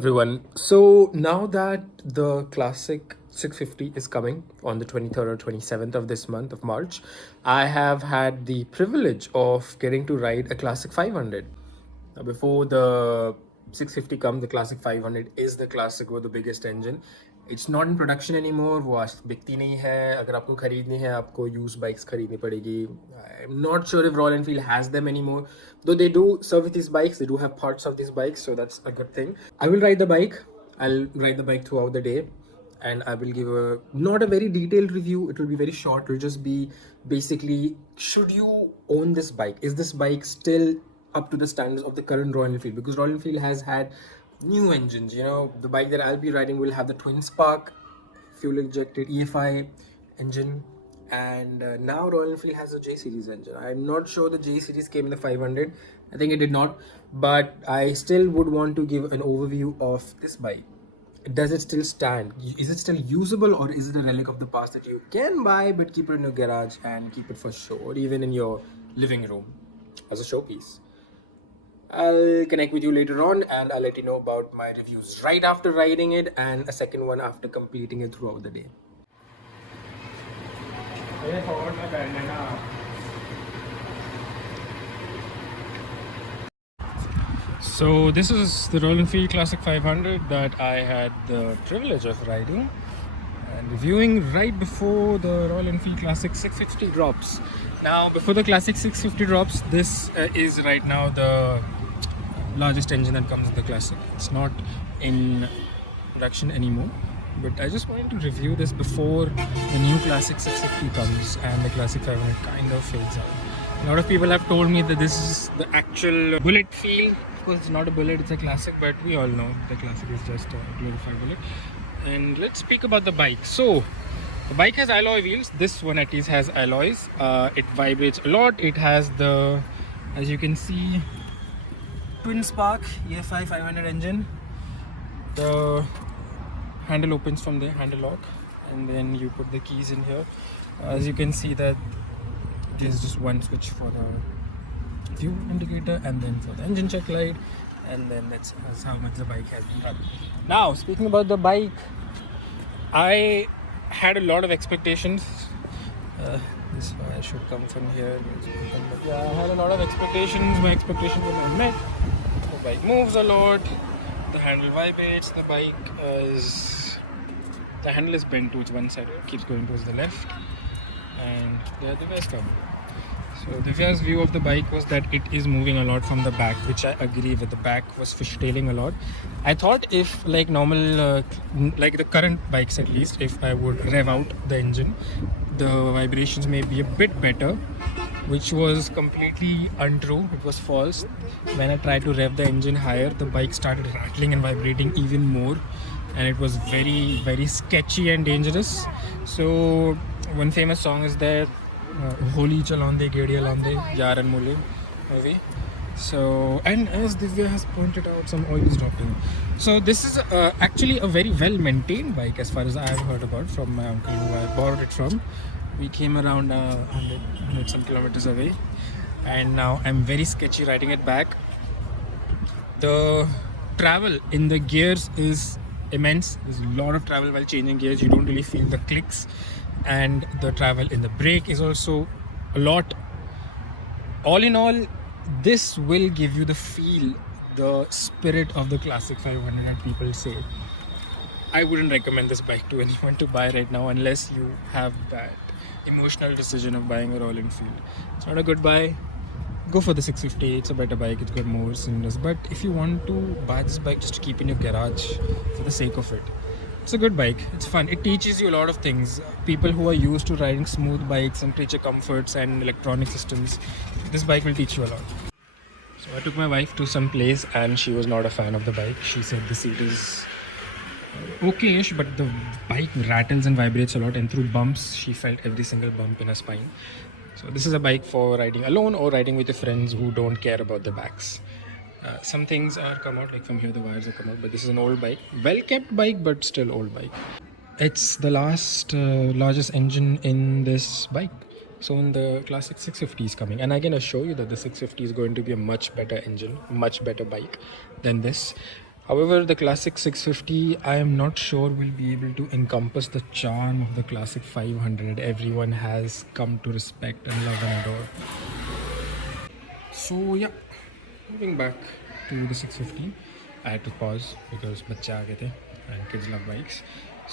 everyone. So now that the classic 650 is coming on the 23rd or 27th of this month of March, I have had the privilege of getting to ride a classic 500. Now, before the 650 comes, the classic 500 is the classic with the biggest engine. It's not in production anymore. वो आज बिकती नहीं है. अगर आपको खरीदनी है, आपको used bikes खरीदनी पड़ेगी. I'm not sure if Royal Enfield has them anymore. Though they do service these bikes, they do have parts of these bikes, so that's a good thing. I will ride the bike. I'll ride the bike throughout the day, and I will give not a very detailed review. It will be very short. It will just be basically, should you own this bike? Is this bike still up to the standards of the current Royal Enfield? Because Royal Enfield has had new engines. The bike that I'll be riding will have the twin spark fuel injected EFI engine, and now Royal Enfield has a J series engine. I'm not sure the J series came in the 500. I think it did not, but I still would want to give an overview of this bike. Does it still stand? Is it still usable, or is it a relic of the past that you can buy but keep it in your garage and keep it for show, or even in your living room as a showpiece? I'll connect with you later on, and I'll let you know about my reviews right after riding it, and a second one after completing it throughout the day. So this is the Royal Enfield Classic 500 that I had the privilege of riding and reviewing right before the Royal Enfield Classic 650 drops. Now, before the Classic 650 drops, this is right now the largest engine that comes with the Classic. It's not in production anymore, but I just wanted to review this before the new Classic 650 comes and the Classic 500 kind of fades out. A lot of people have told me that this is the actual bullet feel. Of course, it's not a bullet, it's a Classic, but we all know the Classic is just a glorified bullet. And let's speak about the bike. So the bike has alloy wheels. This one at least has alloys. It vibrates a lot. It has the, as you can see, twin spark EFI 500 engine. The handle opens from the handle lock, and then you put the keys in here. As you can see that there's just one switch for the fuel indicator, and then for the engine check light, and then that's how much the bike has been run. Now, speaking about the bike, I had a lot of expectations. This I should come from here. Yeah, I had a lot of expectations. My expectations were not met. The bike moves a lot. The handle vibrates. The bike the handle is bent towards one side. It keeps going towards the left. And there Divya's come. So Divya's view of the bike was that it is moving a lot from the back, which I agree with. The back was fishtailing a lot. I thought if like normal, like the current bikes at least, if I would rev out the engine, the vibrations may be a bit better, which was completely untrue. It was false. When I tried to rev the engine higher, the bike started rattling and vibrating even more, and it was very, very sketchy and dangerous. So one famous song is there, Holi Chalande Gedi Alande Yaar and Mule movie. So, and as Divya has pointed out, some oil is dropping. So this is actually a very well maintained bike as far as I have heard about from my uncle who I borrowed it from. We came around 100 some kilometers away, and now I'm very sketchy riding it back. The travel in the gears is immense. There's a lot of travel while changing gears. You don't really feel the clicks, and the travel in the brake is also a lot. All in all, this will give you the feel, the spirit of the Classic 500 that people say. I wouldn't recommend this bike to anyone to buy right now unless you have that emotional decision of buying a Royal Enfield. It's not a good buy. Go for the 650. It's a better bike. It's got more cylinders. But if you want to buy this bike just to keep in your garage for the sake of it, it's a good bike. It's fun. It teaches you a lot of things. People who are used to riding smooth bikes and creature comforts and electronic systems, this bike will teach you a lot. So I took my wife to some place and she was not a fan of the bike. She said the seat is okay-ish, but the bike rattles and vibrates a lot, and through bumps she felt every single bump in her spine. So this is a bike for riding alone or riding with your friends who don't care about the backs. Some things are come out, like from here the wires are come out, but this is an old bike, well kept bike, but still old bike. It's the largest engine in this bike. So in the Classic 650 is coming, and I can assure you that the 650 is going to be a much better engine, much better bike than this. However, the Classic 650, I am not sure will be able to encompass the charm of the Classic 500 everyone has come to respect and love and adore. So yeah, moving back to the 650, I had to pause because बच्चे आ गए थे and kids love bikes.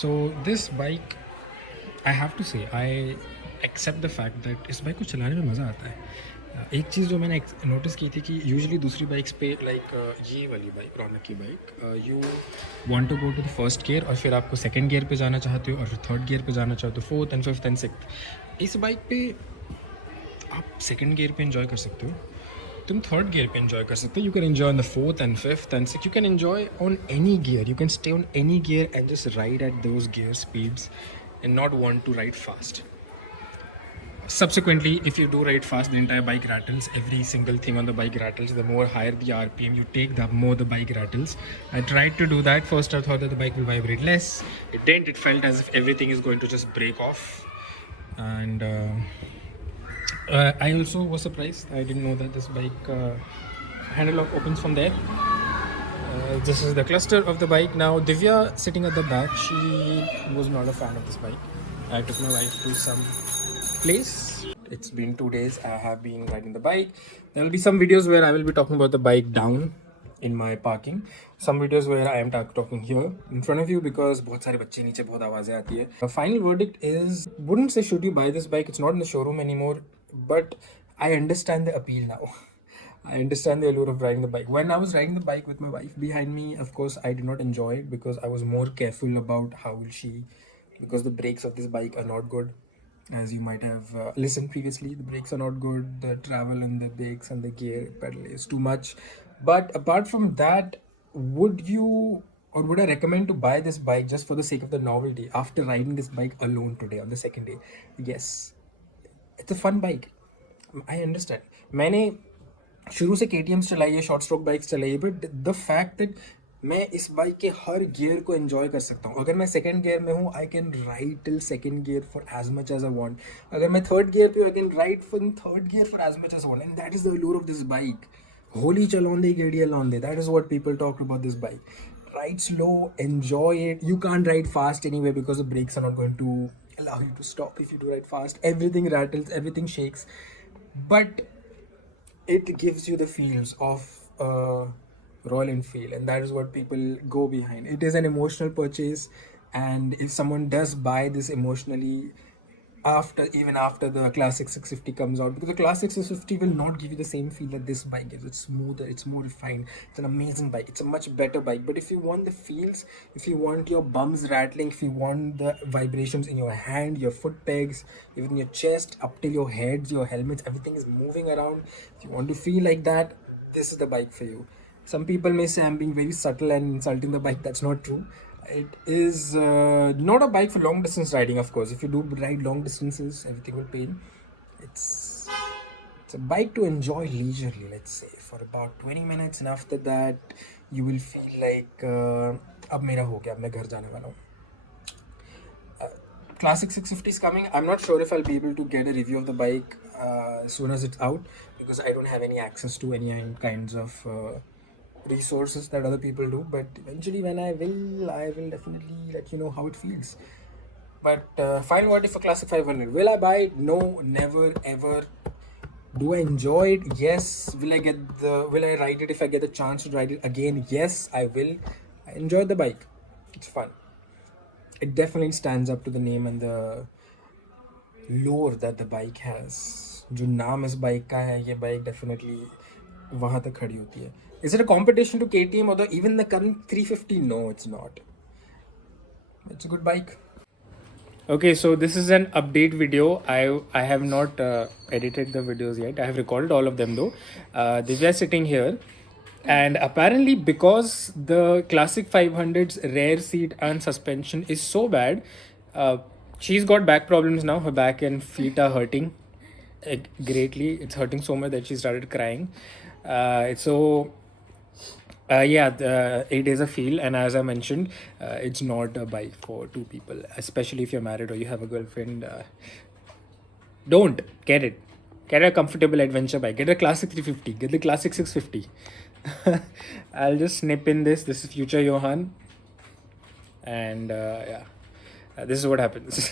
So this bike, I have to say, I accept the fact that इस bike को चलाने में मज़ा आता है. एक चीज़ जो मैंने नोटिस की थी कि यूजुअली दूसरी बाइक्स पे लाइक ये वाली बाइक रौनक की bike you want to go to the first gear और फिर आपको सेकंड गियर पे जाना चाहते हो और फिर थर्ड गियर पे जाना चाहते हो, fourth and fifth and sixth. इस बाइक पे आप सेकंड गियर पे एंजॉय कर सकते हो, तुम थर्ड गियर पे एंजॉय कर सकते हो. You can enjoy on the fourth and fifth and six. You can enjoy on any gear. You can stay on any gear and just ride at those gear speeds and not want to ride fast. Subsequently, if you do ride fast, the entire bike rattles. Every single thing on the bike rattles. The more higher the RPM you take, the more the bike rattles. I tried to do that. First, I thought that the bike will vibrate less. It didn't. It felt as if everything is going to just break off. And I also was surprised. I didn't know that this bike handle lock opens from there. This is the cluster of the bike. Now, Divya sitting at the back, she was not a fan of this bike. I took my wife to some place. It's been 2 days. I have been riding the bike. There will be some videos where I will be talking about the bike down in my parking. Some videos where I am talking here in front of you because बहुत सारे बच्चे नीचे बहुत आवाज़ें आती है. The final verdict is, wouldn't say should you buy this bike. It's not in the showroom anymore, but I understand the appeal now. I understand the allure of riding the bike. When I was riding the bike with my wife behind me, of course, I did not enjoy it because I was more careful about how will she, because the brakes of this bike are not good. As you might have listened previously, the brakes are not good. The travel and the brakes and the gear pedal is too much. But apart from that, would you or would I recommend to buy this bike just for the sake of the novelty after riding this bike alone today on the second day? Yes, it's a fun bike. I understand. मैंने शुरू से KTMs चलाई है, short stroke bikes चलाई है, but the fact that मैं इस bike के हर गियर को एंजॉय कर सकता हूँ. अगर मैं सेकंड गियर में हूँ, I can ride till second gear for as much as I want. अगर मैं थर्ड गियर पे, I can ride for third gear for as much as I want. And that is the allure of this bike. होली चलाਉਂਦੇ ਗੇੜੀ ਲਾਉਂਦੇ, that is what people talk about this bike. Ride slow, enjoy it. You can't ride fast anyway because the brakes are not going to allow you to stop if you do ride fast. Everything rattles, everything shakes, but it gives you the feels of Royal Enfield, and that is what people go behind. It is an emotional purchase, and if someone does buy this emotionally even after the Classic 650 comes out, because the Classic 650 will not give you the same feel that this bike gives. It's smoother, it's more refined, it's an amazing bike, it's a much better bike. But if you want the feels, if you want your bums rattling, if you want the vibrations in your hand, your foot pegs, even your chest, up till your heads, your helmets, everything is moving around, if you want to feel like that, this is the bike for you. Some people may say I'm being very subtle and insulting the bike. That's not true. It is not a bike for long distance riding, of course. If you do ride long distances, everything will pain. It's a bike to enjoy leisurely, let's say, for about 20 minutes, and after that you will feel like अब मेरा हो गया, अब मैं घर जाने वाला हूँ. Classic 650 is coming. I'm not sure if I'll be able to get a review of the bike as soon as it's out, because I don't have any access to any kinds of resources that other people do. But eventually when I will definitely let you know how it feels. But final word for Classic 500. Will I buy it? No, never ever. Do I enjoy it? Yes. Will I ride it if I get the chance to ride it again? Yes, I will. I enjoy the bike. It's fun. It definitely stands up to the name and the lore that the bike has. जो नाम इस bike का है, ये bike definitely वहाँ तक खड़ी होती है. Is it a competition to KTM or even the current 350? No, it's not. It's a good bike. Okay, so this is an update video. I have not edited the videos yet. I have recorded all of them though. Divya is sitting here, and apparently because the Classic 500's rear seat and suspension is so bad, she's got back problems now. Her back and feet are hurting greatly. It's hurting so much that she started crying. It is a feel, and as I mentioned, it's not a bike for two people, especially if you're married or you have a girlfriend. Don't get it. Get a comfortable adventure bike. Get a Classic 350. Get the Classic 650. I'll just snip in this. This is future Johan. And yeah, this is what happens.